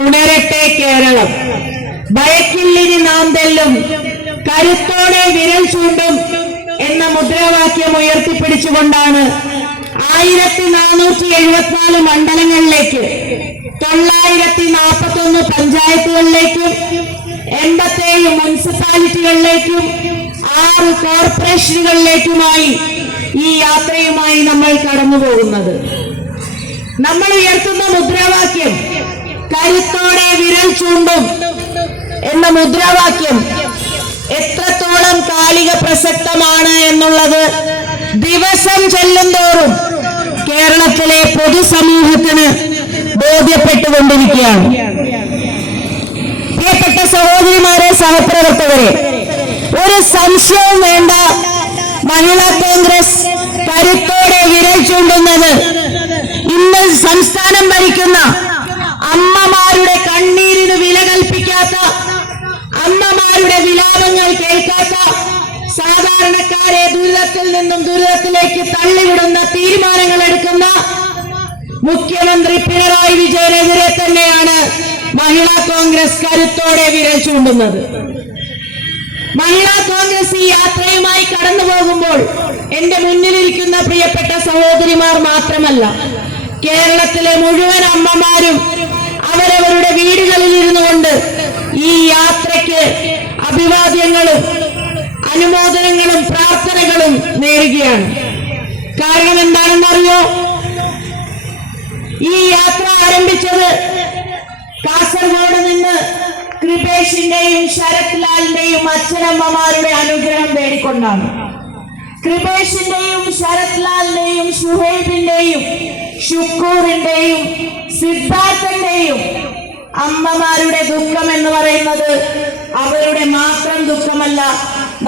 ഉണരട്ടെ കേരളം. ഭയക്കില്ലിനി നാം തെല്ലും കരുത്തോടെ വിരൽ ചൂണ്ടും എന്ന മുദ്രാവാക്യം ഉയർത്തിപ്പിടിച്ചുകൊണ്ടാണ് ആയിരത്തി നാനൂറ്റി എഴുപത്തിനാല് മണ്ഡലങ്ങളിലേക്ക് തൊള്ളായിരത്തി നാൽപ്പത്തി ഒന്ന് പഞ്ചായത്തുകളിലേക്കും എൺപത്തേഴ് മുനിസിപ്പാലിറ്റികളിലേക്കും ആറ് കോർപ്പറേഷനുകളിലേക്കുമായി ഈ യാത്രയുമായി നമ്മൾ കടന്നു പോകുന്നത് നമ്മൾ ഉയർത്തുന്ന മുദ്രാവാക്യം കരുത്തോടെ വിരൽ ചൂണ്ടും എന്ന മുദ്രാവാക്യം എത്രത്തോളം കാലിക പ്രസക്തമാണ് എന്നുള്ളത് ദിവസം ചെല്ലുന്തോറും കേരളത്തിലെ പൊതുസമൂഹത്തിന് ബോധ്യപ്പെട്ടുകൊണ്ടിരിക്കുകയാണ്. പ്രിയപ്പെട്ട സഹോദരിമാരെ സഹപ്രവർത്തകരെ ഒരു സംശയവും വേണ്ട. മഹിളാ കോൺഗ്രസ് കരുത്തോടെ വിരൽ ചൂണ്ടുന്നത് ഇന്ന് സംസ്ഥാനം ഭരിക്കുന്ന അമ്മമാരുടെ കണ്ണീരിന് വില കൽപ്പിക്കാത്ത അമ്മമാരുടെ വിലാപങ്ങൾ കേൾക്കാത്ത സാധാരണക്കാരെ ദുരിതത്തിൽ നിന്നും ദുരിതത്തിലേക്ക് തള്ളിവിടുന്ന തീരുമാനങ്ങൾ എടുക്കുന്ന മുഖ്യമന്ത്രി പിണറായി വിജയനെതിരെ തന്നെയാണ് മഹിളാ കോൺഗ്രസ് കരുത്തോടെ വിരൽ ചൂണ്ടുന്നത്. മഹിളാ കോൺഗ്രസ് ഈ യാത്രയുമായി കടന്നു പോകുമ്പോൾ എന്റെ മുന്നിലിരിക്കുന്ന പ്രിയപ്പെട്ട സഹോദരിമാർ മാത്രമല്ല കേരളത്തിലെ മുഴുവൻ അമ്മമാരും അവരവരുടെ വീടുകളിൽ ഇരുന്നു കൊണ്ട് ഈ യാത്രയ്ക്ക് അഭിവാദ്യങ്ങളും അനുമോദനങ്ങളും പ്രാർത്ഥനകളും നേരുകയാണ്. കാരണം എന്താണെന്നറിയോ? ഈ യാത്ര ആരംഭിച്ചത് കാസർഗോഡ് നിന്ന് കൃപേഷിന്റെയും ശരത് ലാലിന്റെയും അച്ഛനമ്മമാരുടെ അനുഗ്രഹം തേടിക്കൊണ്ടാണ് കൃപേഷിന്റെയും ശരത് ലാലിന്റെയും ഷുഹൈബിന്റെയും ഷുക്കൂറിന്റെയും സിദ്ധാർത്ഥന്റെയും അമ്മമാരുടെ ദുഃഖം എന്ന് പറയുന്നത് അവരുടെ മാത്രം ദുഃഖമല്ല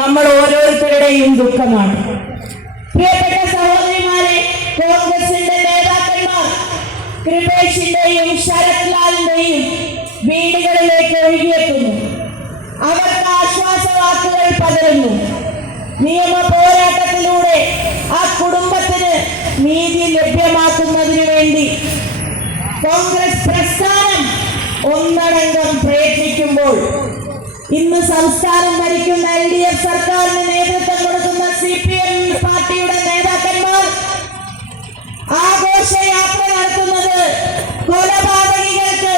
നമ്മൾ ഓരോരുത്തരുടെയും ദുഃഖമാണ്. പ്രിയപ്പെട്ട സഹോദരിമാരെ കോൺഗ്രസിന്റെ നേതാക്കന്മാർ കൃപേഷിന്റെയും ശരത് വീടുകളിലേക്ക് ഒഴുകിയെത്തുന്നു. അവർക്ക് ആശ്വാസവാക്കുകൾ പകരുന്നു. നിയമ പോരാട്ടത്തിലൂടെ ആ കുടുംബത്തിന് നീതി ലഭ്യമാക്കുന്നതിന് വേണ്ടി കോൺഗ്രസ് പ്രസ്ഥാനം ഒന്നടങ്കം പ്രയത്നിക്കുമ്പോൾ ഇന്ന് സംസ്ഥാനം ഭരിക്കുന്ന എൽ ഡി എഫ് സർക്കാരിന് നേതൃത്വം കൊടുക്കുന്ന സി പി എം പാർട്ടിയുടെ നേതാക്കന്മാർ ആഘോഷയാത്ര നടത്തുന്നത് കൊലപാതകികൾക്ക്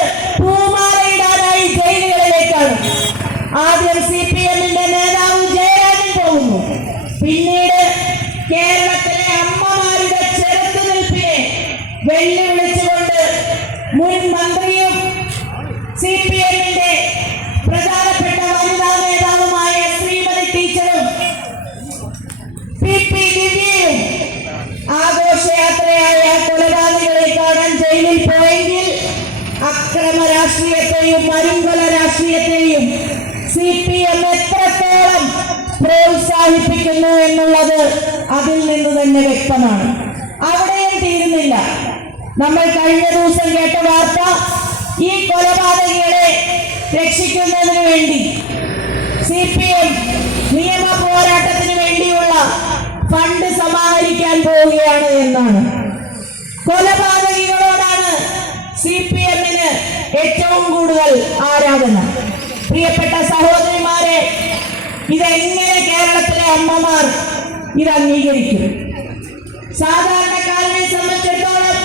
അക്രമ രാഷ്ട്രീയത്തെയും മരുങ്കല രാഷ്ട്രീയത്തെയും സി പി എം എത്രത്തോളം പ്രോത്സാഹിപ്പിക്കുന്നു എന്നുള്ളത് അതിൽ നിന്ന് തന്നെ വ്യക്തമാണ്. അവിടെയും തീരുന്നില്ല. നമ്മൾ കഴിഞ്ഞ ദിവസം കേട്ട വാർത്ത ഈ കൊലപാതകികളെ രക്ഷിക്കുന്നതിന് വേണ്ടി സി പി എം നിയമ പോരാട്ടത്തിന് വേണ്ടിയുള്ള ഫണ്ട് സമാഹരിക്കാൻ പോവുകയാണ് എന്നാണ്. കൊലപാതകികളോടാണ് സി പി എമ്മിന് ഏറ്റവും കൂടുതൽ ആരാധന. പ്രിയപ്പെട്ട സഹോദരിമാരെ ഇതെങ്ങനെ കേരളത്തിലെ അമ്മമാർ ഇത് അംഗീകരിക്കും? സാധാരണക്കാരനെ സംബന്ധിച്ചിടത്തോളം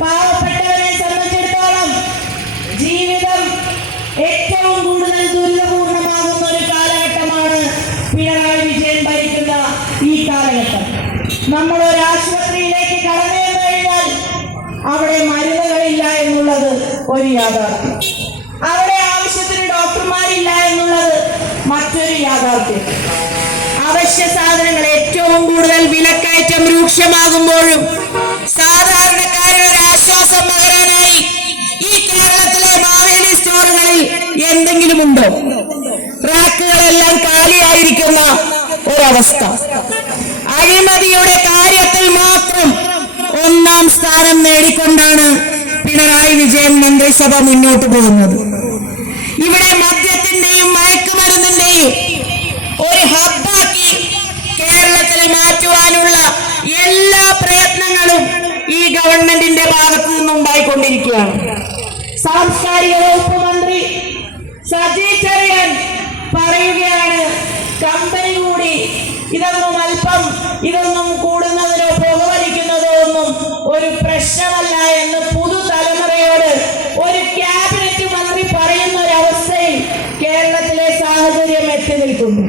പാവപ്പെട്ടവരെ സംബന്ധിച്ചിടത്തോളം ജീവിതം ഏറ്റവും കൂടുതൽ ഒരു യാഥാർത്ഥ്യം. അവിടെ ആവശ്യത്തിന് ഡോക്ടർമാരില്ല എന്നുള്ളത് മറ്റൊരു യാഥാർത്ഥ്യം. അവശ്യ സാധനങ്ങൾ ഏറ്റവും കൂടുതൽ വിലക്കയറ്റം രൂക്ഷമാകുമ്പോഴും സാധാരണക്കാരുടെ ഒരു ആശ്വാസം പകരാനായി ഈ കേരളത്തിലെ മാവേലി സ്റ്റോറുകളിൽ എന്തെങ്കിലും ഉണ്ടോ? റാക്കുകളെല്ലാം കാലിയായിരിക്കുന്ന ഒരവസ്ഥ. അഴിമതിയുടെ കാര്യത്തിൽ മാത്രം ഒന്നാം സ്ഥാനം നേടിക്കൊണ്ടാണ് പിണറായി വിജയൻ മന്ത്രിസഭ മുന്നോട്ട് പോകുന്നത്. ഇവിടെ മദ്യത്തിന്റെയും മയക്കുമരുന്നിന്റെയും ഒരു ഹബ്ബാക്കി കേരളത്തിൽ മാറ്റുവാനുള്ള എല്ലാ പ്രയത്നങ്ങളും ഈ ഗവൺമെന്റിന്റെ ഭാഗത്തു നിന്നുണ്ടായിക്കൊണ്ടിരിക്കുകയാണ് സാംസ്കാരിക വകുപ്പ് മന്ത്രി സജി ചെറിയൻ പറയുകയാണ് കമ്പനി കൂടി ഇതൊന്നും അല്പം ഇതൊന്നും കൂടുന്നതിനോ പുകവലിക്കുന്നതോ ഒന്നും ഒരു പ്രശ്നമല്ല എന്ന് നിൽക്കുന്നു.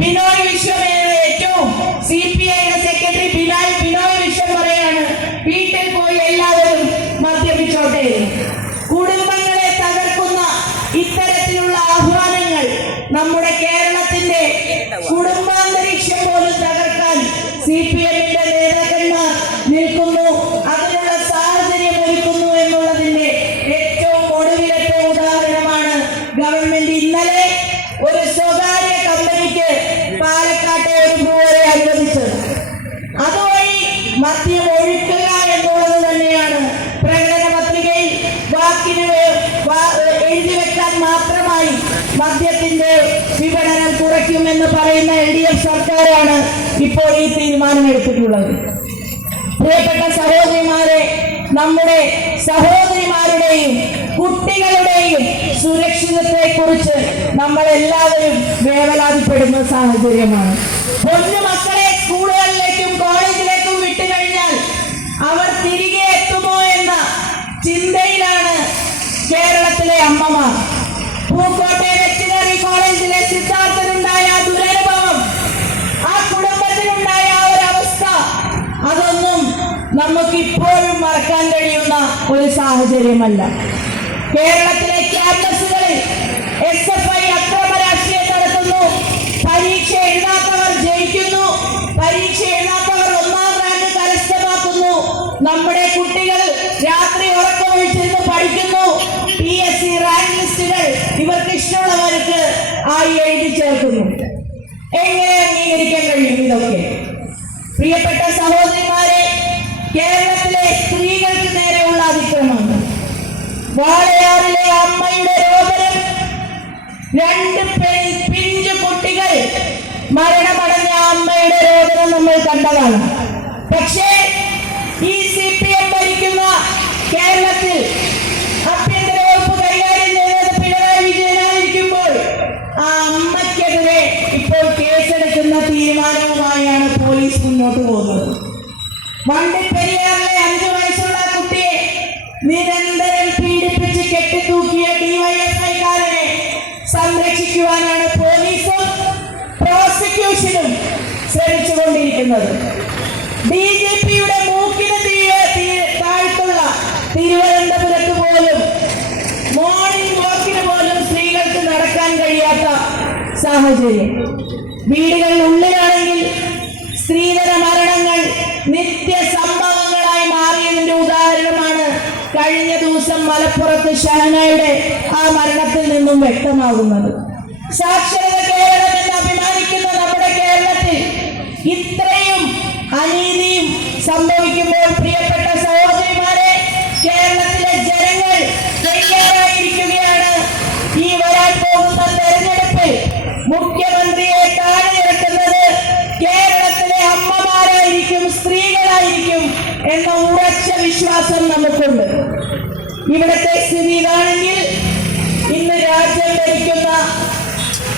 ബിനോയ് വിശ്വമേന ഏറ്റവും സി പി ഐയുടെ സെക്രട്ടറി ബിനായ് ബിനോയ് വിശ്വം പറയാണ് വീട്ടിൽ പോയി എല്ലാവരും മദ്യപിച്ചോട്ടെ. കുടുംബങ്ങളെ തകർക്കുന്ന ഇത്തരത്തിലുള്ള ആഹ്വാനങ്ങൾ നമ്മുടെ കേരളത്തിന്റെ കുടുംബാന്തരീക്ഷം പോലും തകർക്കാൻ സി പി എമ്മിന്റെ നേതാക്കന്മാർ നിൽക്കുന്നു. അതിനുള്ള സാഹചര്യം ഒരുക്കുന്നു എന്നുള്ളതിന്റെ ഏറ്റവും ഒടുവിലത്തെ ഉദാഹരണമാണ് ഗവൺമെന്റ് സ്വകാര്യ കമ്പനിക്ക് പാലക്കാട്ടെ ഒരു ബ്രൂവറി അനുവദിച്ചത് അതുവഴി മദ്യം ഒഴുക്കുക എന്നുള്ളത് തന്നെയാണ് പ്രകടന പത്രികയിൽ വാക്കിന് എഴുതി വെക്കാൻ മാത്രമായി മദ്യത്തിന്റെ വിപണനം കുറയ്ക്കുമെന്ന് പറയുന്ന എൽ ഡി എഫ് സർക്കാരാണ് ഇപ്പോൾ ഈ തീരുമാനമെടുത്തിട്ടുള്ളത് പ്രിയപ്പെട്ട സഹോദരിമാരെ നമ്മുടെ സഹോദരിമാരുടെയും കുട്ടികളുടെയും സുരക്ഷിതത്തെ കുറിച്ച് നമ്മൾ എല്ലാവരും വേവലാതിപ്പെടുന്ന സാഹചര്യമാണ്. പൊന്നു മക്കളെ സ്കൂളുകളിലേക്കും കോളേജിലേക്കും വിട്ടു കഴിഞ്ഞാൽ അവർ തിരികെ എത്തുമോ എന്ന ചിന്തയിലാണ് കേരളത്തിലെ അമ്മമാർ. പൂക്കോട്ടെ നമുക്ക് ഇപ്പോഴും മറക്കാൻ കഴിയുന്ന ഒരു സാഹചര്യമല്ല. കേരളത്തിലെ ക്യാമ്പസുകളിൽ എസ് എഫ് ഐ അക്രമ രാഷ്ട്രീയം നടത്തുന്നു. പരീക്ഷ എഴുതാത്തവർ ജയിക്കുന്നു. പരീക്ഷ എഴുതാത്തവർ ഒന്നാം റാങ്ക് കരസ്ഥമാക്കുന്നു. നമ്മുടെ കുട്ടികൾ രാത്രി ഉറക്കമൊഴിച്ചിരുന്ന് പഠിക്കുന്നു. പി എസ് സി റാങ്ക് ലിസ്റ്റുകൾ ഇവർക്ക് ഇഷ്ടമുള്ളവർക്ക് ആയി എഴുതി ചേർക്കുന്നു എങ്ങനെ അംഗീകരിക്കാൻ കഴിയും ഇതൊക്കെ? പ്രിയപ്പെട്ട സഹോദരിമാരെ കേരളത്തിലെ സ്ത്രീകൾക്ക് നേരെയുള്ള അതിക്രമം. വാളയാറിലെ അമ്മയുടെ രോദനം. രണ്ട് പിഞ്ചു കുട്ടികൾ മരണമടഞ്ഞ അമ്മയുടെ രോദനം നമ്മൾ കണ്ടതാണ്. പക്ഷേ ഈ സി പി എം ഭരിക്കുന്ന കേരളത്തിൽ ആഭ്യന്തര ഇപ്പോൾ തീരുമാനവുമായാണ് പോലീസ് മുന്നോട്ട് പോകുന്നത്. വണ്ടിപ്പെരിയാറിലെ ശ്രമിച്ചുകൊണ്ടിരിക്കുന്നത് ബി ജെ പിയുടെ മൂക്കിന് താഴ്ത്തുള്ള തിരുവനന്തപുരത്ത് പോലും മോർണിംഗ് വാക്കിന് പോലും സ്ത്രീകൾക്ക് നടക്കാൻ കഴിയാത്ത സാഹചര്യം. വീടുകളിലുള്ളിലാണെങ്കിൽ സ്ത്രീധന മരണങ്ങൾ നിത്യ സംഭവങ്ങളായി മാറിയതിന്റെ ഉദാഹരണമാണ് കഴിഞ്ഞ ദിവസം മലപ്പുറത്ത് ഷഹനയുടെ ആ മരണത്തിൽ നിന്നും വ്യക്തമാകുന്നത്. സാക്ഷരത സംഭവിക്കുമ്പോൾ പ്രിയപ്പെട്ട സഹോദരിമാരെ കേരളത്തിലെ ജനങ്ങൾ തയ്യാറായിരിക്കുകയാണ് ഈ വരാൻ പോകുന്ന തെരഞ്ഞെടുപ്പിൽ മുഖ്യമന്ത്രിയെ താഴെയിറക്കുന്നത് കേരളത്തിലെ അമ്മമാരായിരിക്കും സ്ത്രീകളായിരിക്കും എന്ന ഉറച്ച വിശ്വാസം നമുക്കുണ്ട്. ഇവിടുത്തെ സ്ഥിതി ഇതാണെങ്കിൽ ഇന്ന് രാജ്യം ഭരിക്കുന്ന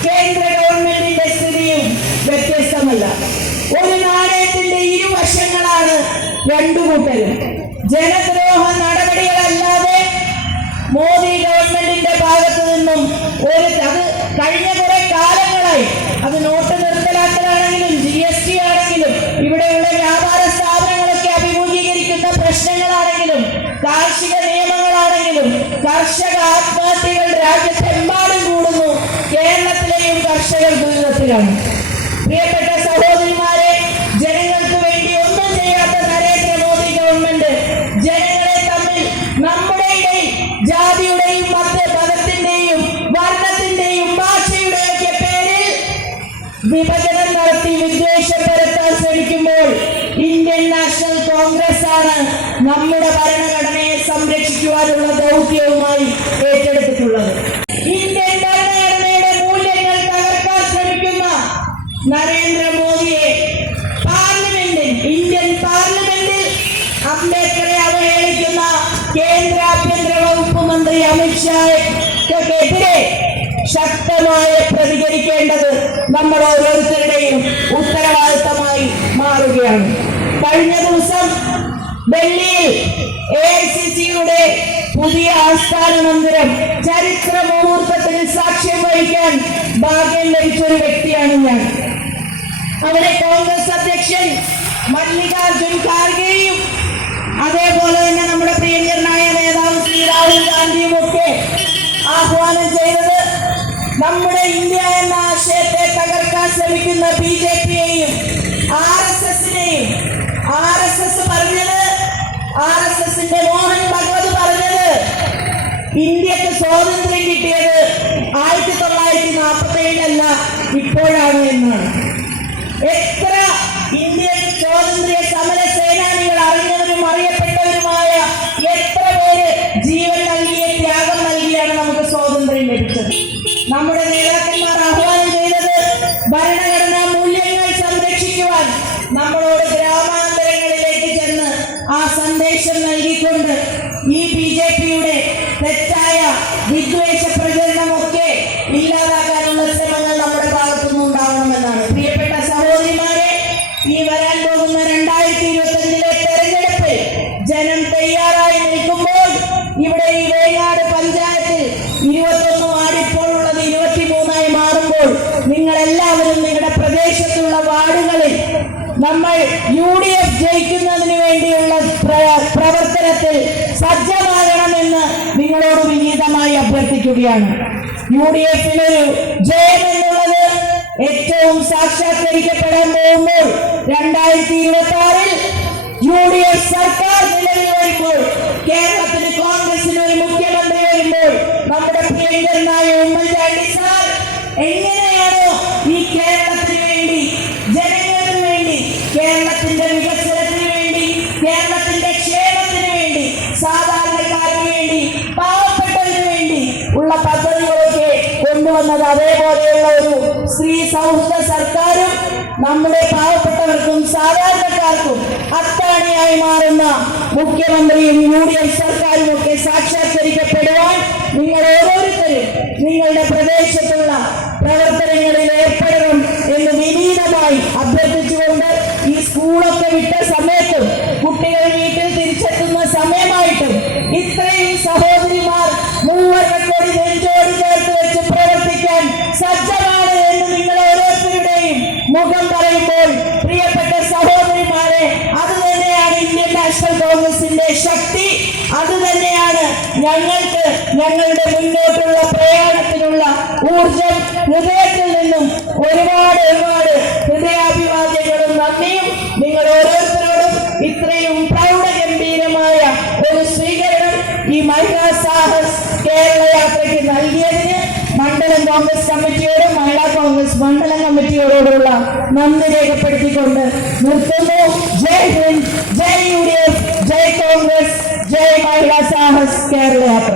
കേന്ദ്ര ഗവൺമെന്റിന്റെ സ്ഥിതിയും വ്യത്യസ്തമല്ല. ഒരു നാണയത്തിന്റെ ഇരുവശങ്ങളാണ് രണ്ടു കൂട്ടരും. ജനദ്രോഹ നടപടികളല്ലാതെ മോദി ഗവൺമെന്റിന്റെ ഭാഗത്തു നിന്നും ഒരു അത് കഴിഞ്ഞ കുറെ കാലങ്ങളായി അത് നോട്ട് നിർത്തലാക്കലാണെങ്കിലും ജി എസ് ടി ആണെങ്കിലും ഇവിടെയുള്ള വ്യാപാര സ്ഥാപനങ്ങളൊക്കെ അഭിമുഖീകരിക്കുന്ന പ്രശ്നങ്ങളാണെങ്കിലും കാർഷിക നിയമങ്ങളാണെങ്കിലും കർഷക ആത്മഹത്യകൾ രാജ്യത്തെമ്പാടും കൂടുന്നു. കേരളത്തിലെയും കർഷകർ ദുരിതത്തിലാണ്. പ്രിയപ്പെട്ട സഹോദരിമാരെ വിഭജനം നടത്തി വിദ്വേഷപ്പെടുത്താൻ ശ്രമിക്കുമ്പോൾ ഇന്ത്യൻ നാഷണൽ കോൺഗ്രസ് ആണ് നമ്മുടെ ഭരണഘടനയെ സംരക്ഷിക്കുവാനുള്ള ദൗത്യവുമായി ഏറ്റെടുത്തിട്ടുള്ളത്. ഇന്ത്യൻ ഭരണഘടനയുടെ മൂല്യങ്ങൾ തകർക്കാൻ ശ്രമിക്കുന്ന നരേന്ദ്രമോദിയെ പാർലമെന്റിൽ ഇന്ത്യൻ പാർലമെന്റിൽ അംബേദ്കറെ അവഹേളിക്കുന്ന കേന്ദ്ര ആഭ്യന്തര വകുപ്പ് അമിത്ഷായ്ക്കെതിരെ ശക്തമായി പ്രതികരിക്കേണ്ടത് നമ്മൾ ഓരോരുത്തരുടെയും ഉത്തരവാദിത്തമായി മാറുകയാണ്. കഴിഞ്ഞ ദിവസം ഡൽഹിയിൽ എ ഐ സി സിയുടെ പുതിയ ആസ്ഥാന മന്ദിരം ചരിത്ര മുഹൂർത്തത്തിന് സാക്ഷ്യം വഹിക്കാൻ ഭാഗ്യം ലഭിച്ച ഒരു വ്യക്തിയാണ് ഞാൻ. അവിടെ കോൺഗ്രസ് അധ്യക്ഷൻ മല്ലികാർജുൻ ഖാർഗെയും അതേപോലെ തന്നെ നമ്മുടെ പ്രിയങ്കരനായ നേതാവ് ശ്രീ രാഹുൽ ഗാന്ധിയും ഒക്കെ ആഹ്വാനം ചെയ്തത് നമ്മുടെ ഇന്ത്യ എന്ന ആശയത്തെ ശ്രമിക്കുന്ന ബി ജെ പിയെയും ആർ എസ് എസിനെയും ആർ എസ് എസ് പറഞ്ഞത് ആർ എസ് എസിന്റെ മോഹൻ ഭഗവത് പറഞ്ഞത്. ഇന്ത്യയ്ക്ക് സ്വാതന്ത്ര്യം കിട്ടിയത് ആയിരത്തി തൊള്ളായിരത്തി നാൽപ്പത്തി ഏഴിലല്ല ഇപ്പോഴാണ് എന്നാണ്. എത്ര ഈ വരാൻ പോകുന്ന രണ്ടായിരത്തി ഇരുപത്തി അഞ്ചിലെ തെരഞ്ഞെടുപ്പിൽ ജനം തയ്യാറായി നിൽക്കുമ്പോൾ ഇവിടെ ഈ വേങ്ങാട് പഞ്ചായത്തിൽ ഇരുപത്തൊന്ന് വാർഡിപ്പോൾ ഉള്ളത് ഇരുപത്തിമൂന്നായി മാറുമ്പോൾ നിങ്ങൾ എല്ലാവരും നിങ്ങളുടെ പ്രദേശത്തുള്ള വാർഡുകളിൽ നമ്മൾ യു ഡി എഫ് ജയിക്കുന്നതിന് വേണ്ടിയുള്ള പ്രവർത്തനത്തിൽ സജ്ജമാകണമെന്ന് നിങ്ങളോട് വിനീതമായി അഭ്യർത്ഥിക്കുകയാണ്. യു ഡി എഫിനൊരു ജയം എന്നുള്ളത് ഏറ്റവും സാക്ഷാത്കരിക്കപ്പെടാൻ പോകുമ്പോൾ രണ്ടായിരത്തി ഇരുപത്തി ആറിൽ യു ഡി എഫ് സർക്കാർ നിലവിൽ വരുമ്പോൾ കേരളത്തിന് കോൺഗ്രസിന് ഒരു മുഖ്യമന്ത്രി വരുമ്പോൾ നമ്മുടെ പ്രിയങ്കരനായ ഉമ്മൻചാണ്ടി സാർ. എങ്ങനെയാണോ ഈ കേരളത്തിന് വേണ്ടി ജനങ്ങൾക്ക് വേണ്ടി കേരളത്തിന്റെ വികസനത്തിന് വേണ്ടി കേരളത്തിന്റെ ക്ഷേമത്തിന് വേണ്ടി സാധാരണക്കാരന് വേണ്ടി പാവപ്പെട്ടതിന് വേണ്ടി ഉള്ള പദ്ധതികളൊക്കെ കൊണ്ടുവന്നത് അതേപോലെയുള്ള ഒരു സ്ത്രീ സൗഹൃദ സർക്കാരും നമ്മുടെ പാവപ്പെട്ടവർക്കും സാധാരണക്കാർക്കും അത്താണിയായി മാറുന്ന മുഖ്യമന്ത്രിയും യു ഡി എഫ് സർക്കാരും ഒക്കെ സാക്ഷാത്കരിക്കപ്പെടുവാൻ നിങ്ങൾ ഓരോരുത്തരും നിങ്ങളുടെ പ്രദേശത്തുള്ള പ്രവർത്തനങ്ങളിൽ ഏർപ്പെടണം എന്ന് വിനീതമായി അഭ്യർത്ഥിച്ചുകൊണ്ട് ഈ സ്കൂളൊക്കെ വിട്ട ശക്തി അത് തന്നെയാണ് ഞങ്ങൾക്ക് ഞങ്ങളുടെ മുന്നോട്ടുള്ള പ്രയാണത്തിനുള്ള ഊർജം ഹൃദയത്തിൽ നിന്നും ഒരുപാട് ഒരുപാട് ഹൃദയാഭിവാദ്യങ്ങളും നന്ദിയും നിങ്ങൾ ഓരോരുത്തരോടും ഇത്രയും പ്രൗഢഗംഭീരമായ ഒരു സ്വീകരണം ഈ മഹിളാ സാഹസ് കേരള യാത്രയ്ക്ക് നൽകിയതിന് മണ്ഡലം കോൺഗ്രസ് കമ്മിറ്റിയോടും മഹിളാ കോൺഗ്രസ് മണ്ഡലം കമ്മിറ്റിയോടുള്ള നന്ദി രേഖപ്പെടുത്തിക്കൊണ്ട് നിർത്തുന്നു. Jai Hind Jai U D F. Jai Congress Jai Mahila Sahas Kerala Yatra